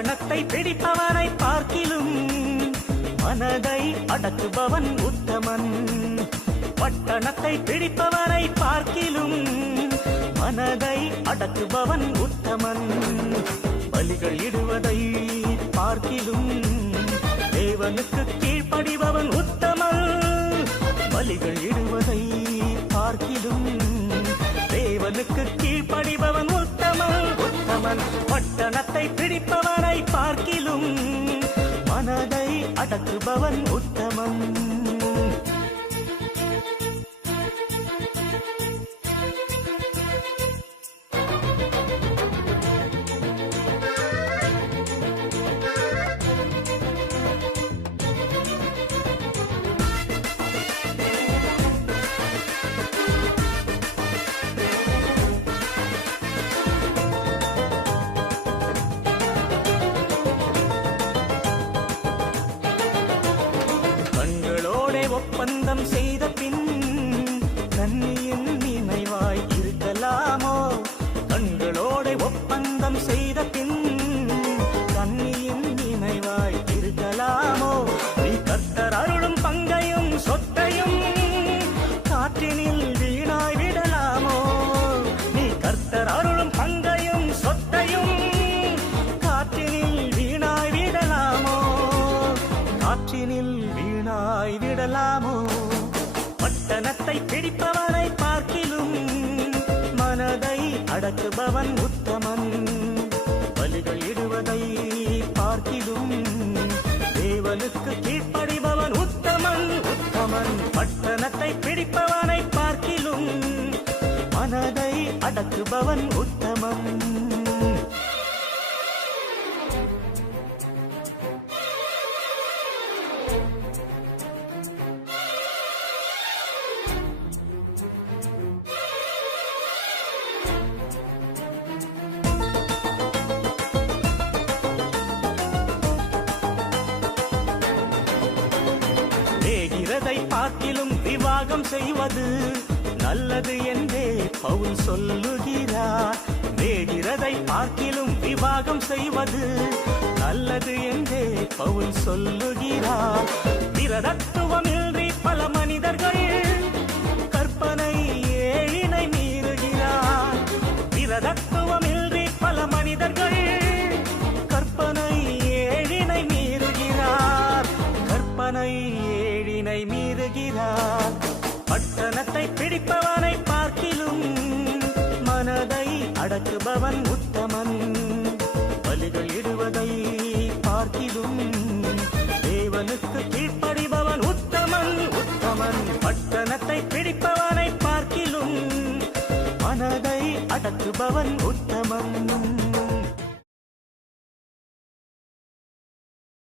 பட்டணத்தை பிடிப்பவனை பார்க்கிலும் மனதை அடக்குபவன் உத்தமன். பட்டணத்தை பிடிப்பவனை பார்க்கிலும் மனதை அடக்குபவன் உத்தமன். பலிகள் இடுவதை பார்க்கிலும் தேவனுக்கு கீழ்ப்படிபவன் உத்தமன். பலிகள் இடுவதை பார்க்கிலும் தேவனுக்கு கீழ்ப்படிபவன் உத்தமன் உத்தமன். பட்டணத்தை பிடிப்பவனை பார்க்கிலும் மனதை அடக்குபவன் உத்தமன். ஒப்பந்தம் செய்த பின் கண்ணியின் நினைவாய் இருக்கலாமோ? கண்களோட ஒப்பந்தம் செய்த பின் கண்ணியின் நினைவாய் இருக்கலாமோ? நீ கர்த்தர் அருளும் பங்கையும் சொத்தையும் காற்றினில் வீணாய் விடலாமோ? நீ கர்த்தர் அருளும் பங்கையும் சொத்தையும் காற்றினில் வீணாய் விடலாமோ? காற்றினில் வீணாய் விடலாமோ? பட்டணத்தை பிடிப்பவனை பார்க்கிலும் மனதை அடக்குபவன் உத்தமன். பலிகள் இடுவதை பார்க்கிலும் தேவனுக்கு கீழ்ப்படிபவன் உத்தமன் உத்தமன். பட்டணத்தை பிடிப்பவனை பார்க்கிலும் மனதை அடக்குபவன் உத்தமன். வேகிறதை பார்க்கிலும் விவாகம் செய்வது நல்லது என்றே பவுல் சொல்லுகிறார். வேகிறதை பார்க்கிலும் விவாகம் செய்வது நல்லது என்றே பவுல் சொல்லுகிறார். விரதத்துவமின்றி பல மனிதர்கள் கற்பனை ஏழினை மீறுகிறார். விரதத்துவமின்றி பல மனிதர்கள் கற்பனை ஏழினை மீறுகிறார். கற்பனை ஏழினை மீறுகிறார். பட்டணத்தை பிடிப்பவனை பார்க்கிலும் மனதை அடக்குபவன் உத்தமன். பலிகள் இடுவதை பார்க்கிலும் தேவனுக்கு கீழ்ப்படிபவன் உத்தமன் உத்தமன். பட்டணத்தை பிடிப்பவனை பார்க்கிலும் மனதை அடக்குபவன் உத்தமன்.